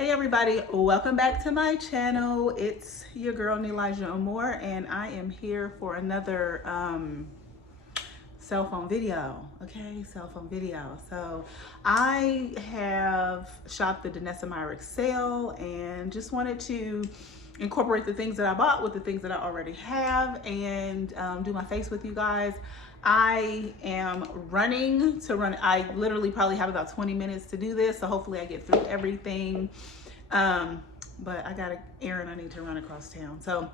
Hey everybody, welcome back to my channel. It's your girl Elijah Amore, and I am here for another cell phone video. Okay, cell phone video. So I have shopped the Danessa Myricks sale and just wanted to incorporate the things that I bought with the things that I already have and do my face with you guys. I am running to run. I literally probably have about 20 minutes to do this, so hopefully I get through everything. But I got an errand I need to run across town. So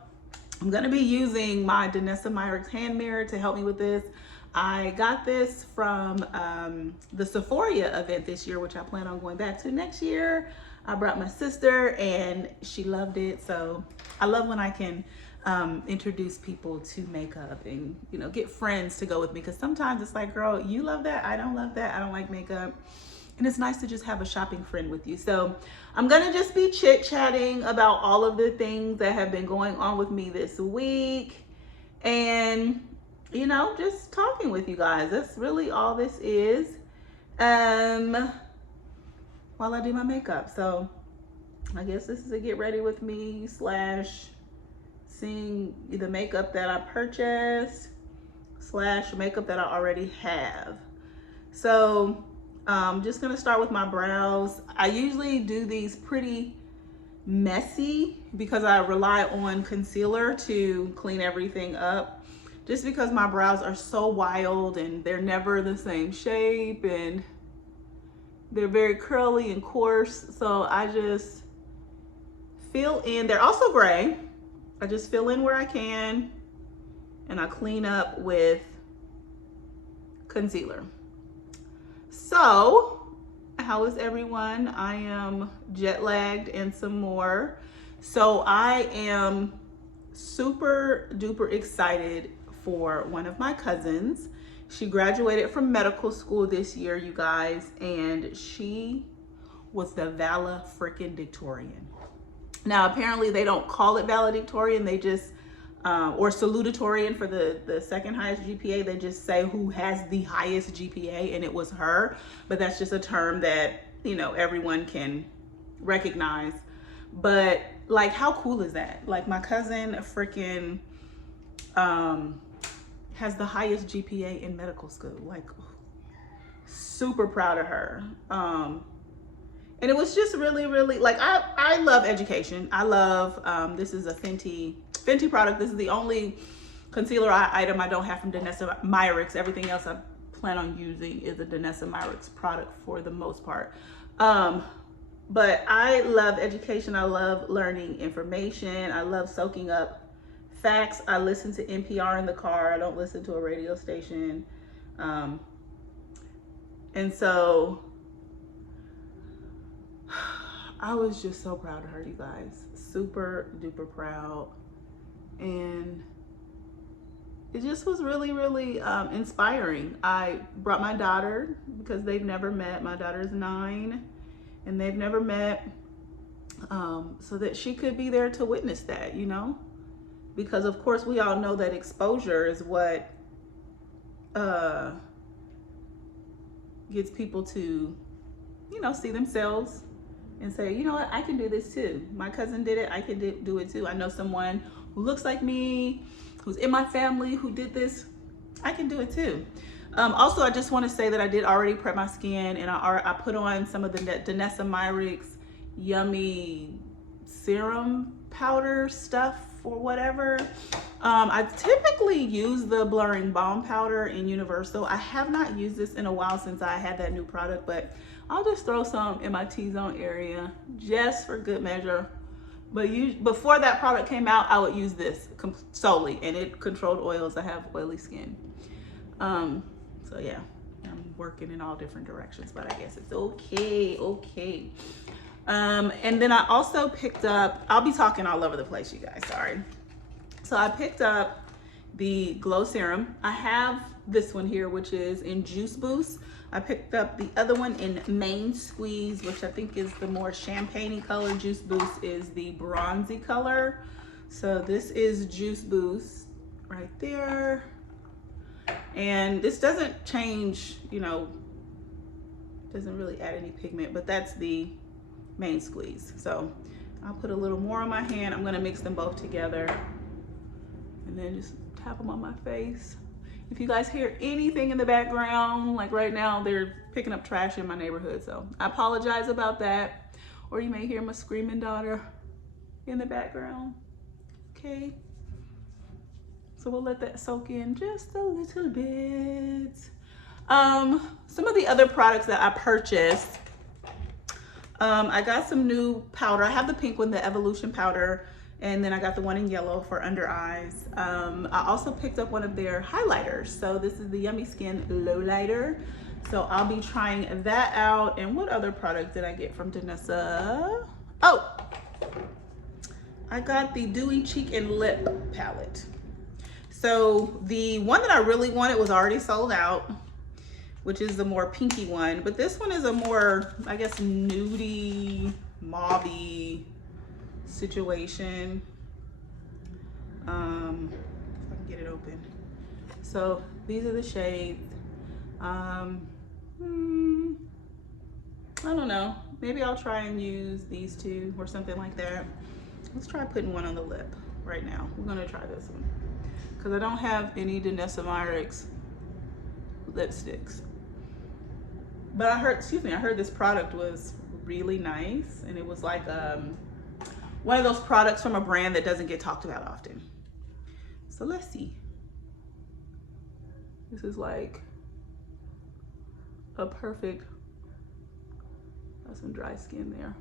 I'm gonna be using my Danessa Myricks hand mirror to help me with this. I got this from the Sephora event this year, which I plan on going back to next year. I brought my sister and she loved it. So I love when I can introduce people to makeup and, you know, get friends to go with me. Because sometimes it's like, girl, you love that. I don't love that. I don't like makeup. And it's nice to just have a shopping friend with you. So I'm gonna just be chit-chatting about all of the things that have been going on with me this week. And, you know, just talking with you guys. That's really all this is. While I do my makeup. So I guess this is a get ready with me / seeing the makeup that I purchased / makeup that I already have. So just gonna start with my brows. I usually do these pretty messy because I rely on concealer to clean everything up, just because my brows are so wild and they're never the same shape and they're very curly and coarse. So I just fill in. They're also gray. I just fill in where I can and I clean up with concealer. So how is everyone? I am jet lagged and some more. So I am super duper excited for one of my cousins. She graduated from medical school this year, you guys, and she was the valedictorian. Now, apparently they don't call it valedictorian, they just, or salutatorian for the second highest GPA. They just say who has the highest GPA, and it was her. But that's just a term that, you know, everyone can recognize. But like, how cool is that? Like, my cousin freaking has the highest GPA in medical school. Like, super proud of her. And it was just really, really, like, I love education. I love, this is a Fenty product. This is the only concealer item I don't have from Danessa Myricks. Everything else I plan on using is a Danessa Myricks product for the most part. But I love education. I love learning information. I love soaking up facts. I listen to NPR in the car. I don't listen to a radio station. And so I was just so proud of her, you guys. Super duper proud. And it just was really, really inspiring. I brought my daughter because they've never met. My daughter is 9 and they've never met, so that she could be there to witness that, you know? Because of course we all know that exposure is what gets people to, you know, see themselves and say, you know what, I can do this too. My cousin did it, I can do it too. I know someone who looks like me, who's in my family, who did this. I can do it too. Also, I just want to say that I did already prep my skin, and I put on some of the Danessa Myricks yummy serum powder stuff or whatever. I typically use the blurring balm powder in Universal. I have not used this in a while since I had that new product, but I'll just throw some in my T-zone area just for good measure. But before that product came out, I would use this solely, and it controlled oils. I have oily skin. So yeah, I'm working in all different directions, but I guess it's okay. And then I also picked up, I'll be talking all over the place, you guys, sorry. So I picked up the Glow Serum. I have this one here, which is in Juice Boost. I picked up the other one in Main Squeeze, which I think is the more champagne-y color. Juice Boost is the bronzy color. So this is Juice Boost right there. And this doesn't change, you know, doesn't really add any pigment, but that's the main squeeze. So I'll put a little more on my hand. I'm gonna mix them both together and then just tap them on my face. If you guys hear anything in the background, like right now, they're picking up trash in my neighborhood, so I apologize about that. Or you may hear my screaming daughter in the background, okay? So we'll let that soak in just a little bit. Some of the other products that I purchased, I got some new powder. I have the pink one, the Evolution powder, and then I got the one in yellow for under eyes. I also picked up one of their highlighters. So this is the Yummy Skin Lowlighter. So I'll be trying that out. And what other product did I get from Danessa? Oh, I got the Dewy Cheek and Lip palette. So the one that I really wanted was already sold out, which is the more pinky one. But this one is a more, I guess, nudie, mauvey situation. If I can get it open. So these are the shades. I don't know. Maybe I'll try and use these two or something like that. Let's try putting one on the lip right now. We're gonna try this one because I don't have any Danessa Myricks lipsticks. But I heard this product was really nice, and it was like one of those products from a brand that doesn't get talked about often. So let's see. This is like a perfect, got some dry skin there.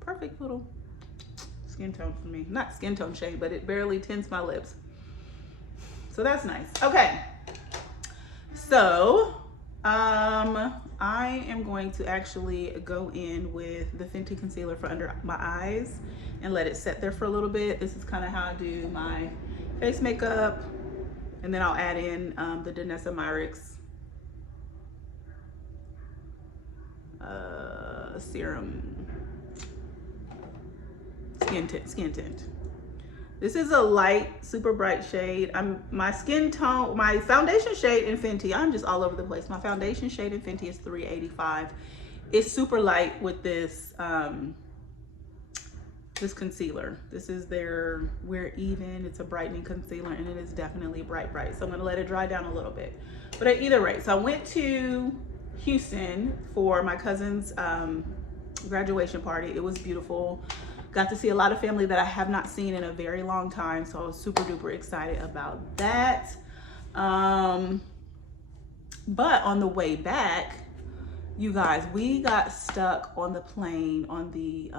Perfect little skin tone for me. Not skin tone shade, but it barely tints my lips. So that's nice. Okay. So, I am going to actually go in with the Fenty concealer for under my eyes and let it set there for a little bit. This is kind of how I do my face makeup. And then I'll add in the Danessa Myricks serum skin tint. This is a light, super bright shade. My skin tone, my foundation shade in Fenty, I'm just all over the place. My foundation shade in Fenty is 385. It's super light with this this concealer. This is their Wear Even. It's a brightening concealer, and it is definitely bright. So I'm gonna let it dry down a little bit. But at either rate, so I went to Houston for my cousin's graduation party. It was beautiful. Got to see a lot of family that I have not seen in a very long time, so I was super duper excited about that. But on the way back, you guys, we got stuck on the plane on the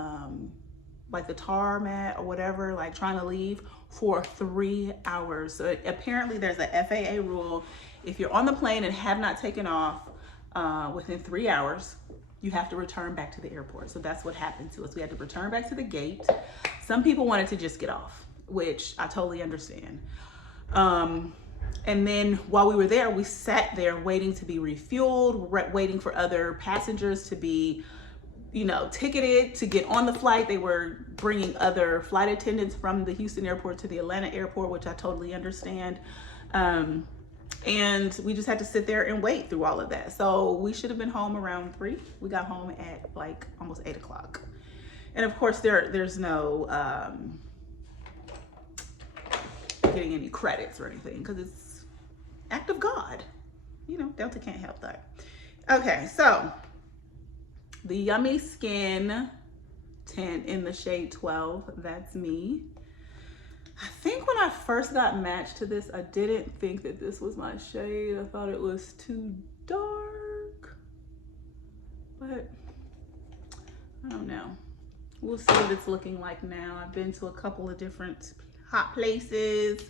like the tarmac or whatever, like trying to leave for 3 hours. So apparently there's a FAA rule. If you're on the plane and have not taken off within 3 hours, you have to return back to the airport. So that's what happened to us. We had to return back to the gate. Some people wanted to just get off, which I totally understand. And then while we were there, we sat there waiting to be refueled, waiting for other passengers to be, you know, ticketed to get on the flight. They were bringing other flight attendants from the Houston airport to the Atlanta airport, which I totally understand. And we just had to sit there and wait through all of that. So we should have been home around 3. We got home at like almost 8 o'clock. And of course there's no getting any credits or anything because it's act of God. You know, Delta can't help that. Okay, so the Yummy Skin tint in the shade 12, that's me. I think when I first got matched to this, I didn't think that this was my shade. I thought it was too dark, but I don't know. We'll see what it's looking like now. I've been to a couple of different hot places.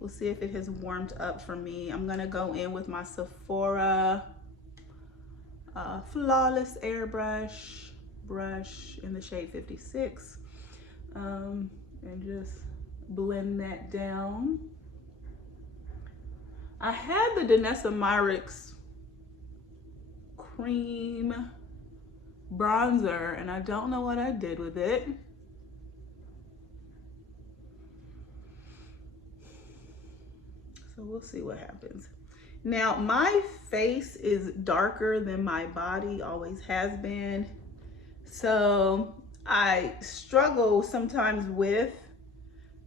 We'll see if it has warmed up for me. I'm gonna go in with my Sephora Flawless Airbrush brush in the shade 56, and just blend that down. I had the Danessa Myricks cream bronzer and I don't know what I did with it. So we'll see what happens. Now, my face is darker than my body always has been. So I struggle sometimes with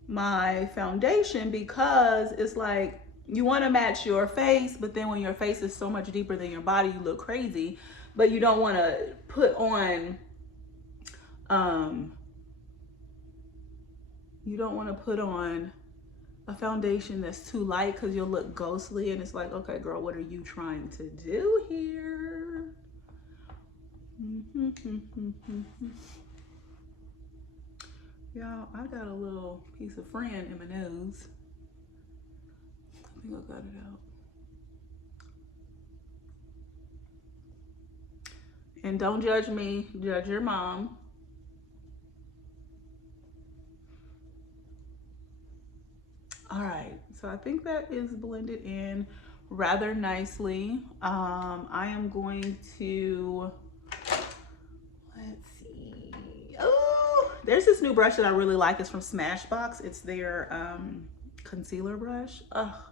my foundation because it's like you want to match your face, but then when your face is so much deeper than your body, you look crazy. But you don't want to put on a foundation that's too light because you'll look ghostly, and it's like, okay, girl, what are you trying to do here? Y'all, I got a little piece of friend in my nose. I think I got it out. And don't judge me, judge your mom. All right, so I think that is blended in rather nicely. I am going to, let's see. Oh, there's this new brush that I really like. It's from Smashbox. It's their concealer brush. Oh,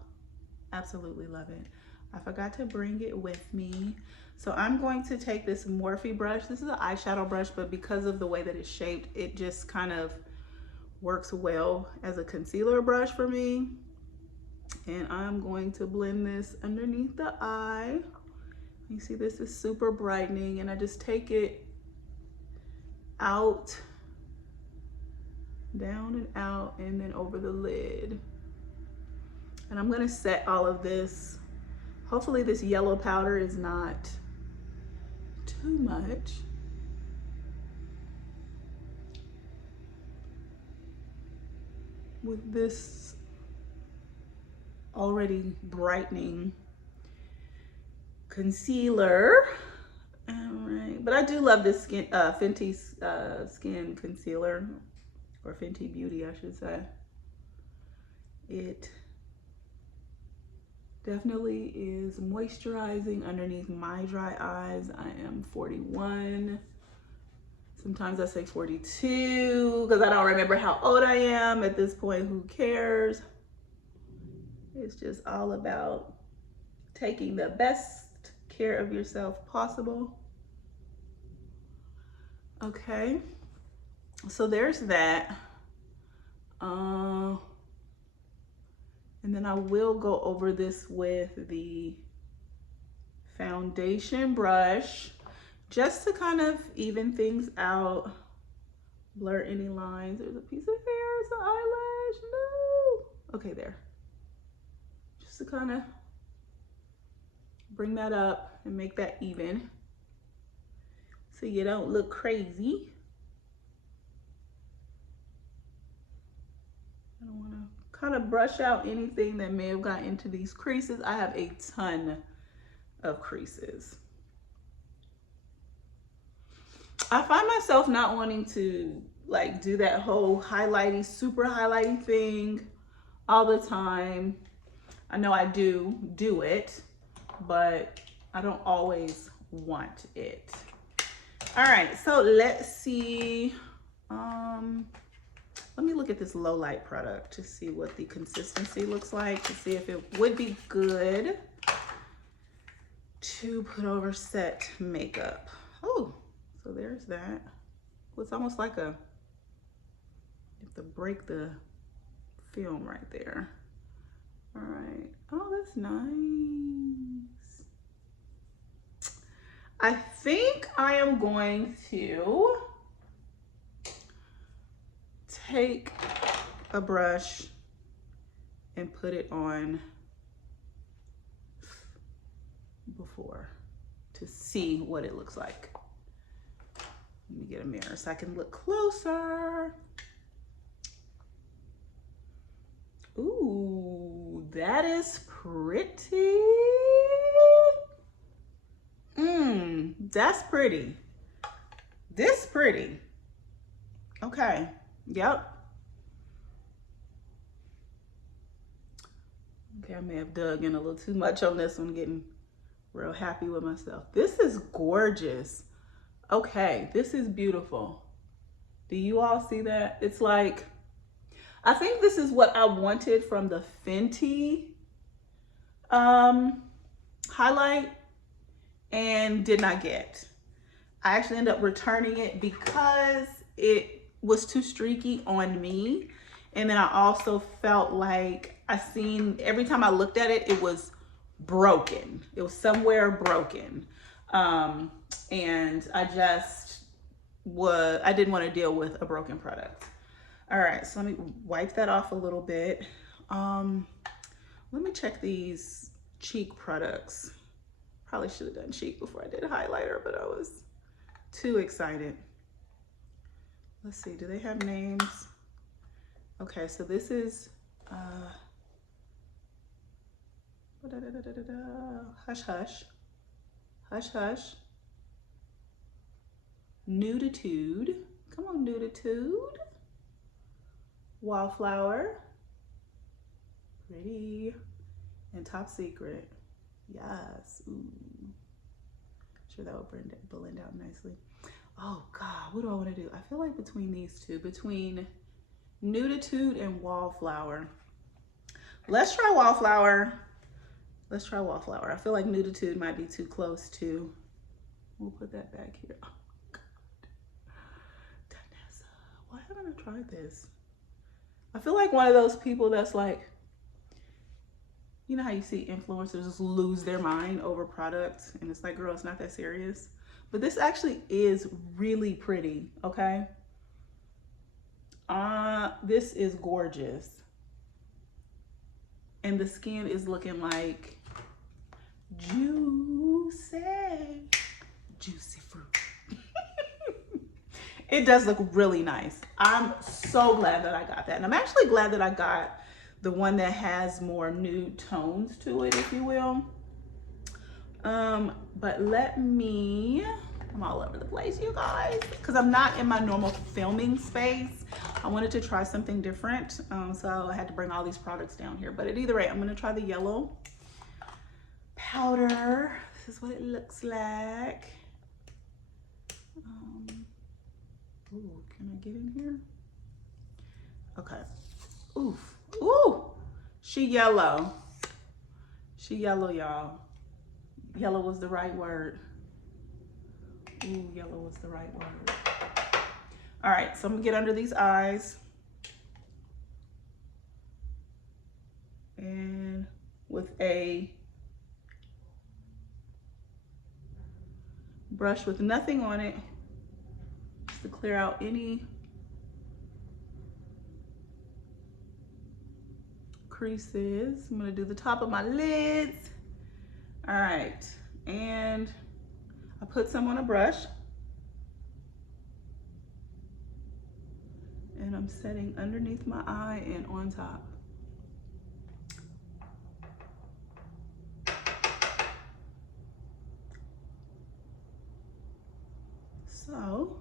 absolutely love it. I forgot to bring it with me. So I'm going to take this Morphe brush. This is an eyeshadow brush, but because of the way that it's shaped, it just kind of works well as a concealer brush for me. And I'm going to blend this underneath the eye. You see, this is super brightening, and I just take it out, down and out, and then over the lid. And I'm gonna set all of this. Hopefully this yellow powder is not too much. With this already brightening concealer. All right, but I do love this Fenty skin concealer, or Fenty Beauty, I should say. It definitely is moisturizing underneath my dry eyes. I am 41. Sometimes I say 42 because I don't remember how old I am at this point. Who cares? It's just all about taking the best care of yourself possible. Okay, so there's that. And then I will go over this with the foundation brush just to kind of even things out, blur any lines. There's a piece of hair, it's an eyelash, no. Okay, there. Just to kind of bring that up and make that even so you don't look crazy. I don't want to kind of brush out anything that may have got into these creases. I have a ton of creases. I find myself not wanting to like do that whole highlighty, super highlighty thing all the time. I know I do it, but I don't always want it. All right, so let's see. Let me look at this low light product to see what the consistency looks like, to see if it would be good to put over set makeup. Oh, so there's that. Well, it's almost like you have to break the film right there. All right. Oh, that's nice. I think I am going to take a brush and put it on before to see what it looks like. Let me get a mirror so I can look closer. Ooh, that is pretty. That's pretty. This pretty. Okay, yep. Okay, I may have dug in a little too much on this one, getting real happy with myself. This is gorgeous. Okay, this is beautiful. Do you all see that? It's like, I think this is what I wanted from the Fenty highlight and did not get. I actually ended up returning it because it was too streaky on me. And then I also felt like every time I looked at it, it was broken. It was somewhere broken. And I didn't want to deal with a broken product. All right, so let me wipe that off a little bit. Let me check these cheek products. Probably should have done cheek before I did highlighter, but I was too excited. Let's see, do they have names? Okay, so this is Hush Hush, Hush Hush, Nuditude, come on Nuditude, Wallflower, pretty, and Top Secret. Yes, ooh. Sure that will blend out nicely. Oh God, what do I want to do? I feel like between these two, between Nuditude and Wallflower. Let's try Wallflower. Let's try Wallflower. I feel like Nuditude might be too close to. We'll put that back here. Oh God. Danessa. Why haven't I tried this? I feel like one of those people that's like, you know how you see influencers just lose their mind over products and it's like, girl, it's not that serious. But this actually is really pretty, okay? This is gorgeous. And the skin is looking like juicy fruit. It does look really nice. I'm so glad that I got that. And I'm actually glad that I got the one that has more nude tones to it, if you will. But I'm all over the place, you guys, because I'm not in my normal filming space. I wanted to try something different. So I had to bring all these products down here. But at either rate, I'm gonna try the yellow powder. This is what it looks like. Ooh, can I get in here? Okay. Oof. Ooh, she yellow. She yellow, y'all. Yellow was the right word. Ooh, yellow was the right word. All right, so I'm gonna get under these eyes. And with a brush with nothing on it, just to clear out any creases. I'm gonna do the top of my lids. All right, and I put some on a brush. And I'm setting underneath my eye and on top. So,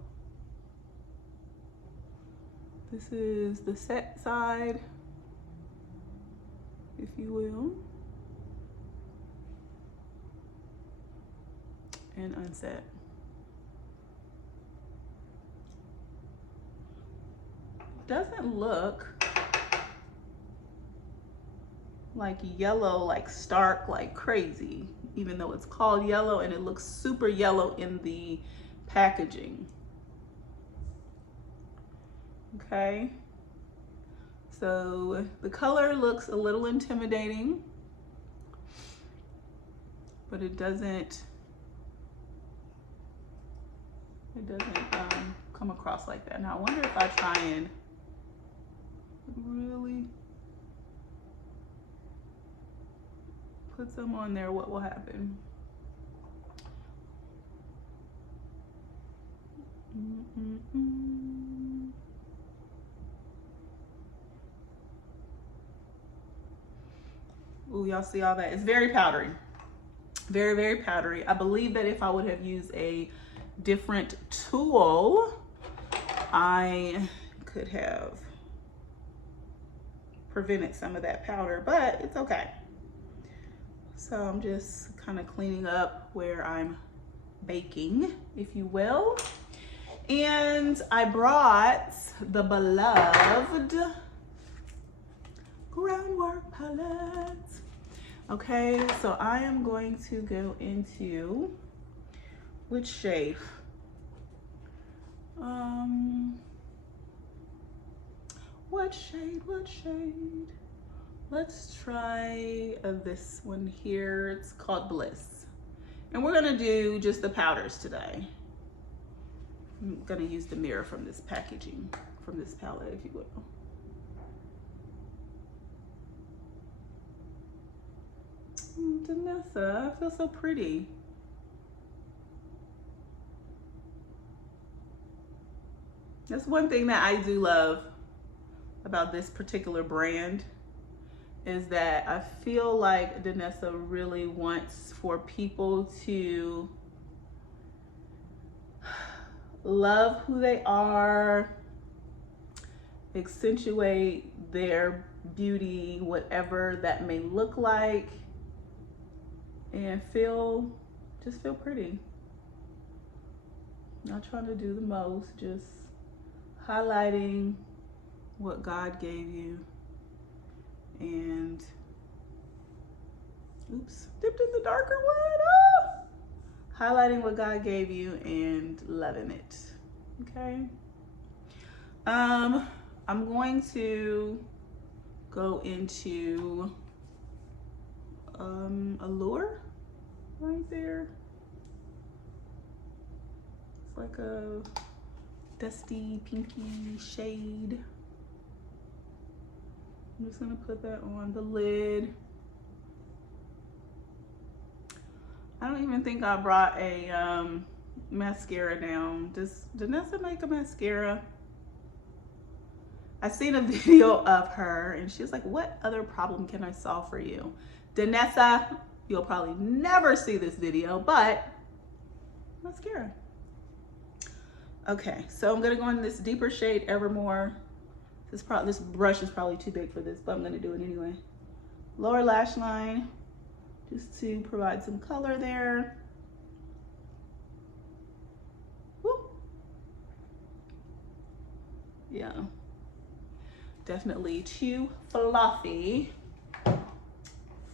this is the set side, if you will, and unset. Doesn't look like yellow, like stark, like crazy, even though it's called yellow and it looks super yellow in the packaging. Okay, so the color looks a little intimidating, but it doesn't come across like that. Now I wonder if I try and really put some on there, what will happen? Ooh, y'all see all that? It's very powdery. Very, very powdery. I believe that if I would have used a different tool, I could have prevented some of that powder, but it's okay. So I'm just kind of cleaning up where I'm baking, if you will. And I brought the beloved Groundwork palette. Okay, so I am going to go into, which shade? What shade? Let's try this one here. It's called Bliss. And we're gonna do just the powders today. I'm gonna use the mirror from this packaging, from this palette, if you will. Danessa, I feel so pretty. That's one thing that I do love about this particular brand, is that I feel like Danessa really wants for people to love who they are, accentuate their beauty, whatever that may look like, and just feel pretty. Not trying to do the most, just highlighting what God gave you, and oops, dipped in the darker one. Highlighting what God gave you and loving it. Okay. I'm going to go into Allure right there. It's like a dusty pinky shade. I'm just gonna put that on the lid. I don't even think I brought a mascara down. Does Danessa make a mascara? I seen a video of her and she was like, what other problem can I solve for you? Danessa, you'll probably never see this video, but mascara. Okay, so I'm gonna go in this deeper shade, Evermore. This brush is probably too big for this, but I'm gonna do it anyway. Lower lash line, just to provide some color there. Woo. Yeah, definitely too fluffy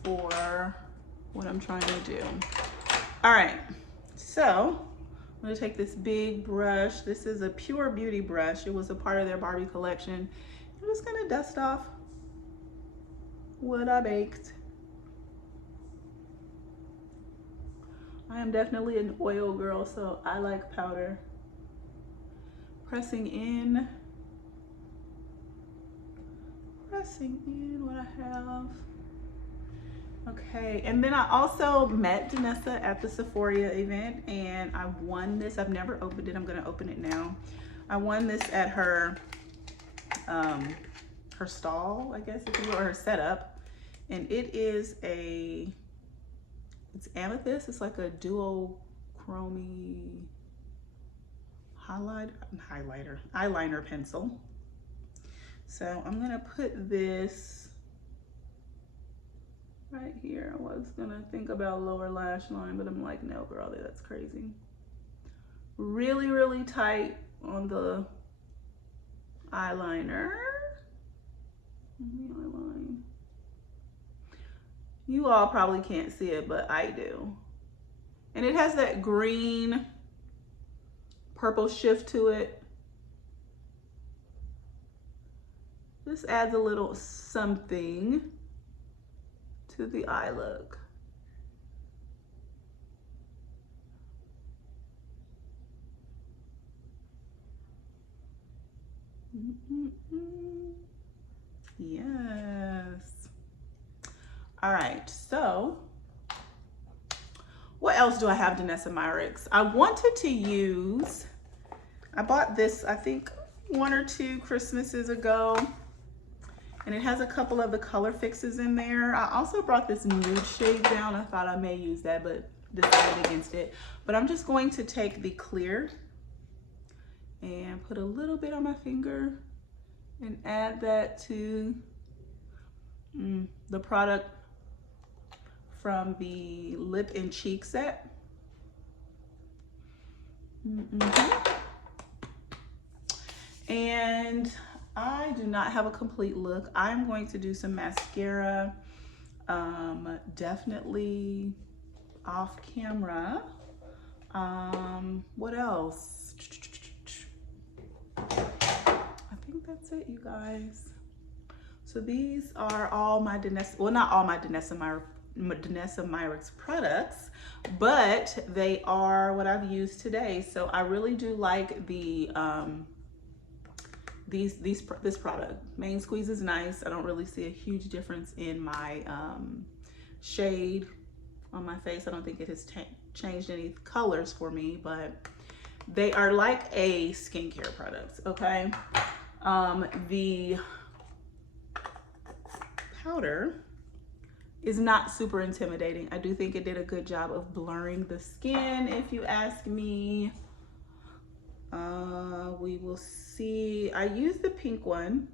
for what I'm trying to do. All right, so I'm gonna take this big brush. This is a Pure Beauty brush. It was a part of their Barbie collection. I'm just gonna dust off what I baked. I am definitely an oil girl, so I like powder. Pressing in what I have. Okay, and then I also met Danessa at the Sephora event, and I won this. I've never opened it. I'm gonna open it now. I won this at her her stall, I guess, if you will, or her setup, and it is it's amethyst. It's like a duochrome eyeliner pencil. So I'm gonna put this right here. I was gonna think about lower lash line, but I'm like, no, girl, that's crazy. Really, really tight on the eyeliner. You all probably can't see it, but I do. And it has that green purple shift to it. This adds a little something to the eye look. Yes. All right, so what else do I have, Danessa Myricks? I wanted to use, I bought this, I think 1 or 2 Christmases ago, and it has a couple of the color fixes in there. I also brought this nude shade down. I thought I may use that, but decided against it. But I'm just going to take the clear and put a little bit on my finger and add that to the product from the lip and cheek set. And I do not have a complete look. I'm going to do some mascara. Definitely off camera. What else? I think that's it, you guys. So these are all my Danessa, well, not all my Danessa Myricks products, but they are what I've used today. So I really do like the this product. Main Squeeze is nice. I don't really see a huge difference in my shade on my face. I don't think it has changed any colors for me, but they are like a skincare product, okay? The powder is not super intimidating. I do think it did a good job of blurring the skin, if you ask me. We will see. I used the pink one.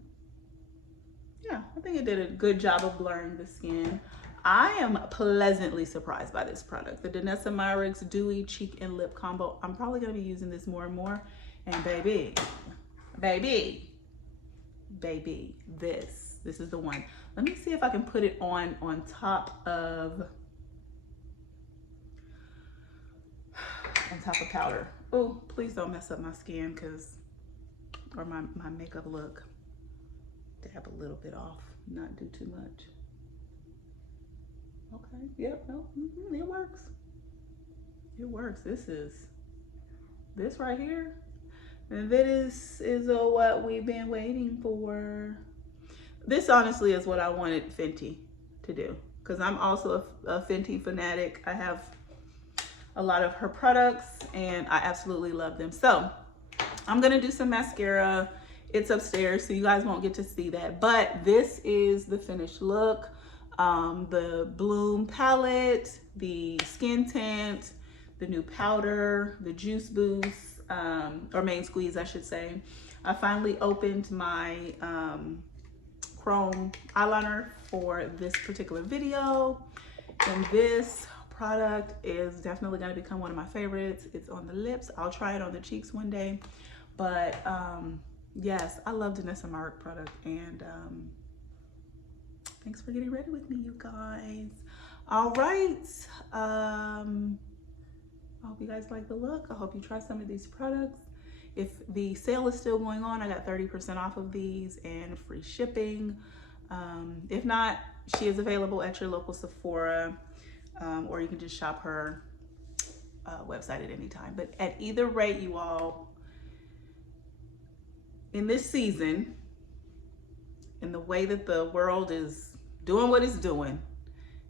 Yeah, I think it did a good job of blurring the skin. I am pleasantly surprised by this product. The Danessa Myricks Dewy Cheek and Lip Combo. I'm probably gonna be using this more and more. And baby, this is the one. Let me see if I can put it on top of powder. Oh, please don't mess up my skin, or my makeup look. Dab a little bit off, not do too much. Okay, yep, no, it works. It works. This right here, and this is what we've been waiting for. This honestly is what I wanted Fenty to do, because I'm also a Fenty fanatic. I have a lot of her products and I absolutely love them. So I'm gonna do some mascara. It's upstairs, so you guys won't get to see that, but this is the finished look. The Bloom palette, the skin tint, the new powder, the juice boost, or main squeeze, I should say. I finally opened my chrome eyeliner for this particular video, and this product is definitely going to become one of my favorites. It's on the lips. I'll try it on the cheeks one day, but yes, I love Danessa Myricks product, and thanks for getting ready with me, you guys. All right, I hope you guys like the look. I hope you try some of these products. If the sale is still going on, I got 30% off of these and free shipping. If not, she is available at your local Sephora, or you can just shop her website at any time. But at either rate, you all, in this season, in the way that the world is doing what it's doing,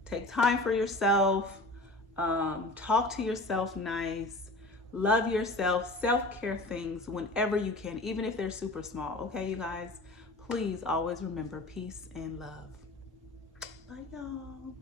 take time for yourself, talk to yourself nice, love yourself, self-care things whenever you can, even if they're super small. Okay, you guys, please always remember peace and love. Bye, y'all.